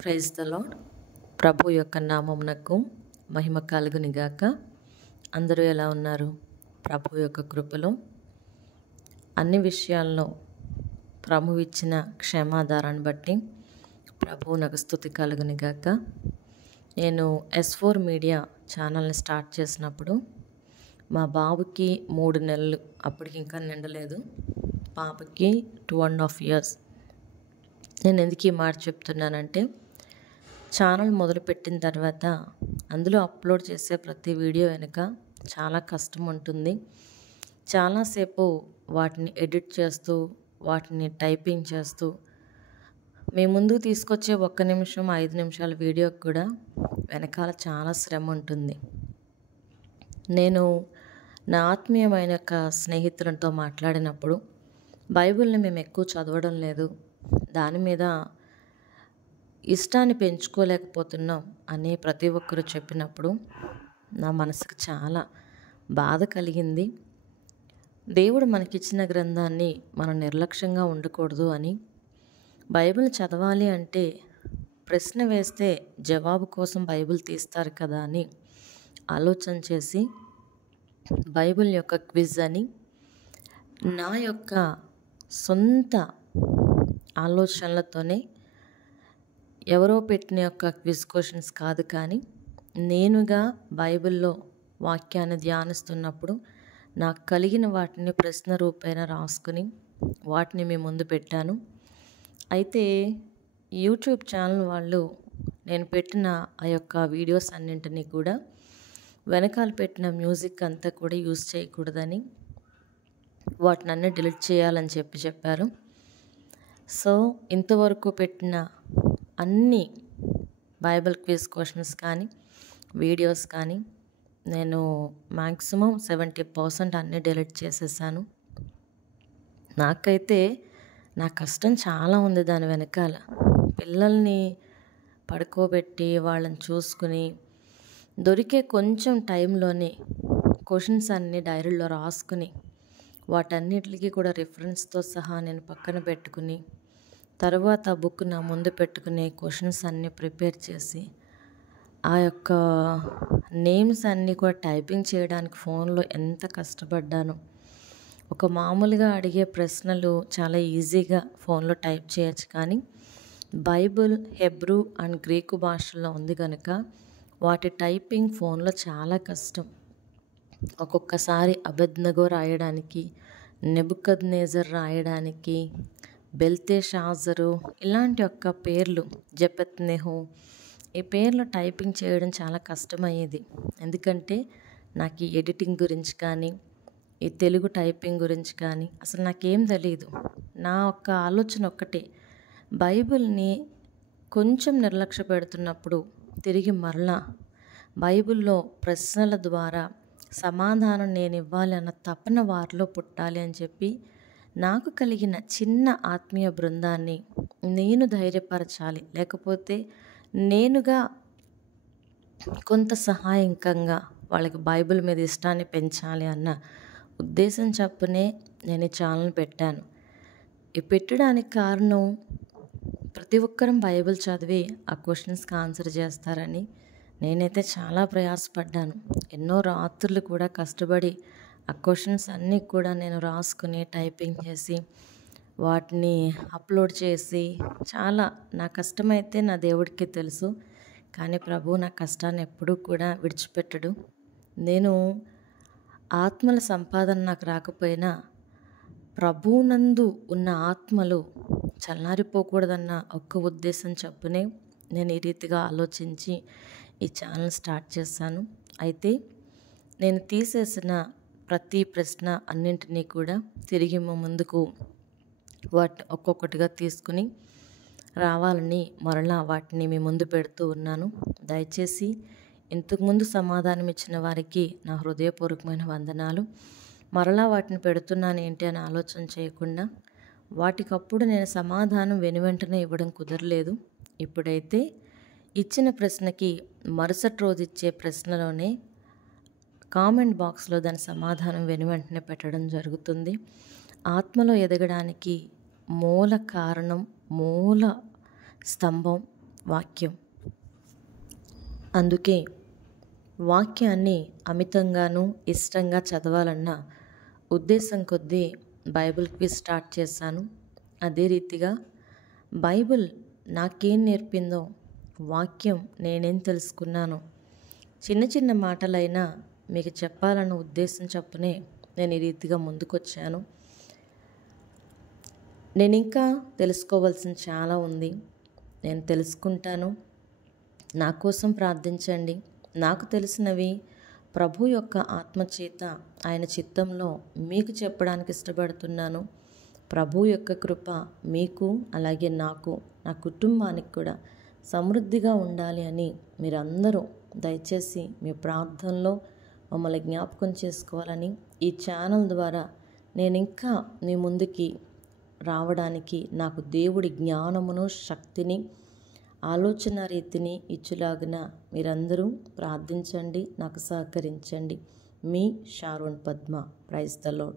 Praise the lord. ప్రభు యొక్క నామమునకు మహిమ కలుగునిగాక. అందరూ ఎలా ఉన్నారు? ప్రభు యొక్క కృపలో అన్ని విషయాల్లో ప్రభు ఇచ్చిన క్షేమాధారాన్ని బట్టి ప్రభువునకు స్తుతి కలుగునిగాక. నేను S4 మీడియా ఛానల్ని స్టార్ట్ చేసినప్పుడు మా బాబుకి 3 నెలలు, అప్పటికి ఇంకా నిండలేదు. పాపకి 2.5 years. నేను ఎందుకు ఈ మాట చెప్తున్నానంటే, ఛానల్ మొదలుపెట్టిన తర్వాత అందులో అప్లోడ్ చేసే ప్రతి వీడియో వెనుక చాలా కష్టం ఉంటుంది. చాలాసేపు వాటిని ఎడిట్ చేస్తూ, వాటిని టైపింగ్ చేస్తూ, మీ ముందుకు తీసుకొచ్చే 1 నిమిషం 5 నిమిషాల వీడియోకి కూడా వెనకాల చాలా శ్రమ ఉంటుంది. నేను నా ఆత్మీయమైన యొక్క స్నేహితులతో మాట్లాడినప్పుడు బైబిల్ని మేము ఎక్కువ చదవడం లేదు, దాని మీద ఇష్టాన్ని పెంచుకోలేకపోతున్నాం అని ప్రతి ఒక్కరు చెప్పినప్పుడు నా మనసుకు చాలా బాధ కలిగింది. దేవుడు మనకిచ్చిన గ్రంథాన్ని మనం నిర్లక్ష్యంగా ఉండకూడదు అని, బైబిల్ చదవాలి అంటే ప్రశ్న వేస్తే జవాబు కోసం బైబిల్ తీస్తారు కదా అని ఆలోచన చేసి బైబిల్ యొక్క క్విజ్ అని నా యొక్క సొంత ఆలోచనలతోనే, ఎవరో పెట్టిన యొక్క క్విజ్ క్వశ్చన్స్ కాదు, కానీ నేనుగా బైబిల్లో వాక్యాన్ని ధ్యానిస్తున్నప్పుడు నాకు కలిగిన వాటిని ప్రశ్న రూపేణ రాసుకుని వాటిని మీ ముందు పెట్టాను. అయితే యూట్యూబ్ ఛానల్ వాళ్ళు నేను పెట్టిన ఆ యొక్క వీడియోస్ అన్నింటినీ కూడా వెనకాల పెట్టిన మ్యూజిక్ అంతా కూడా యూజ్ చేయకూడదని, వాటిని అన్నీ డిలీట్ చేయాలని చెప్పారు. సో ఇంతవరకు పెట్టిన అన్ని బైబిల్ క్విజ్ క్వశ్చన్స్ కానీ వీడియోస్ కానీ నేను మ్యాక్సిమం 70% అన్నీ డిలీట్ చేసేసాను. నాకైతే నా కష్టం చాలా ఉంది దాని వెనకాల. పిల్లల్ని పడుకోబెట్టి వాళ్ళని చూసుకుని దొరికే కొంచెం టైంలోనే క్వశ్చన్స్ అన్నీ డైరీలో రాసుకుని వాటన్నిటికీ కూడా రిఫరెన్స్తో సహా నేను పక్కన పెట్టుకుని, తర్వాత బుక్ నా ముందు పెట్టుకుని క్వశ్చన్స్ అన్నీ ప్రిపేర్ చేసి, ఆ యొక్క నేమ్స్ అన్నీ కూడా టైపింగ్ చేయడానికి ఫోన్లో ఎంత కష్టపడ్డాను. ఒక మామూలుగా అడిగే ప్రశ్నలు చాలా ఈజీగా ఫోన్లో టైప్ చేయొచ్చు, కానీ బైబిల్ హెబ్రూ అండ్ గ్రీకు భాషల్లో ఉంది కనుక వాటి టైపింగ్ ఫోన్లో చాలా కష్టం. ఒక్కొక్కసారి అబేద్నెగో రాయడానికి, నెబుకద్నెజర్ రాయడానికి, బెల్తెషాజరు ఇలాంటి యొక్క పేర్లు, జెపెత్నెహు, ఈ పేర్లు టైపింగ్ చేయడం చాలా కష్టమయ్యేది. ఎందుకంటే నాకు ఈ ఎడిటింగ్ గురించి కానీ, ఈ తెలుగు టైపింగ్ గురించి కానీ అసలు నాకేం తెలియదు. నా యొక్క ఆలోచన ఒక్కటే, బైబిల్ని కొంచెం నిర్లక్ష్య పెడుతున్నప్పుడు తిరిగి మరలా బైబిల్లో ప్రశ్నల ద్వారా సమాధానం నేను ఇవ్వాలి అన్న తపన వారిలో పుట్టాలి అని చెప్పి, నాకు కలిగిన చిన్న ఆత్మీయ బృందాన్ని నేను ధైర్యపరచాలి, లేకపోతే నేనుగా కొంత సహాయకంగా వాళ్ళకి బైబిల్ మీద ఇష్టాన్ని పెంచాలి అన్న ఉద్దేశం చప్పునే నేను ఈ ఛానల్ పెట్టాను. ఈ పెట్టడానికి కారణం, ప్రతి ఒక్కరం బైబిల్ చదివి ఆ క్వశ్చన్స్కి ఆన్సర్ చేస్తారని నేనైతే చాలా ప్రయాసపడ్డాను. ఎన్నో రాత్రులు కూడా కష్టపడి ఆ క్వశ్చన్స్ అన్నీ కూడా నేను రాసుకుని టైపింగ్ చేసి వాటిని అప్లోడ్ చేసి, చాలా నా కష్టమైతే నా దేవుడికి తెలుసు, కానీ ప్రభువు నా కష్టాన్ని ఎప్పుడూ కూడా విడిచిపెట్టడు. నేను ఆత్మల సంపాదన నాకు రాకపోయినా ప్రభువునందు ఉన్న ఆత్మలు చల్లారిపోకూడదన్న ఒక్క ఉద్దేశం చప్పునే నేను ఈ రీతిగా ఆలోచించి ఈ ఛానల్ స్టార్ట్ చేశాను. అయితే నేను తీసేసిన ప్రతి ప్రశ్న అన్నింటినీ కూడా తిరిగి ముందుకు ఒక్కొక్కటిగా తీసుకుని రావాలని మరలా వాటిని మీ ముందు పెడుతూ ఉన్నాను. దయచేసి ఇంతకుముందు సమాధానం ఇచ్చిన వారికి నా హృదయపూర్వకమైన వందనాలు. మరలా వాటిని పెడుతున్నాను ఏంటి అని ఆలోచన చేయకుండా, వాటికప్పుడు నేను సమాధానం వెనువెంటనే ఇవ్వడం కుదరలేదు. ఇప్పుడైతే ఇచ్చిన ప్రశ్నకి మరుసటి రోజు ఇచ్చే ప్రశ్నలోనే కామెంట్ బాక్స్లో దాని సమాధానం వెనువెంటనే పెట్టడం జరుగుతుంది. ఆత్మలో ఎదగడానికి మూల కారణం, మూల స్తంభం వాక్యం. అందుకే వాక్యాన్ని అమితంగానూ ఇష్టంగా చదవాలన్న ఉద్దేశం కొద్దీ బైబిల్ క్విజ్ స్టార్ట్ చేశాను. అదే రీతిగా బైబిల్ నాకేం నేర్పిందో, వాక్యం నేనేం తెలుసుకున్నానో చిన్న చిన్న మాటలైనా మీకు చెప్పాలన్న ఉద్దేశం చొప్పునే నేను ఈ రీతిగా ముందుకొచ్చాను. నేను ఇంకా తెలుసుకోవాల్సింది చాలా ఉంది. నేను తెలుసుకుంటాను. నా కోసం ప్రార్థించండి. నాకు తెలిసినవి ప్రభు యొక్క ఆత్మచేత ఆయన చిత్తంలో మీకు చెప్పడానికి ఇష్టపడుతున్నాను. ప్రభు యొక్క కృప మీకు అలాగే నాకు, నా కుటుంబానికి కూడా సమృద్ధిగా ఉండాలి అని మీరందరూ దయచేసి మీ ప్రార్థనలో మమ్మల్ని జ్ఞాపకం చేసుకోవాలని, ఈ ఛానల్ ద్వారా నేను ఇంకా మీ ముందుకి రావడానికి నాకు దేవుడి జ్ఞానమును, శక్తిని, ఆలోచన రీతిని ఇచ్చులాగున మీరందరూ ప్రార్థించండి, నాకు సహకరించండి. మీ Sharon Padma. Praise the lord.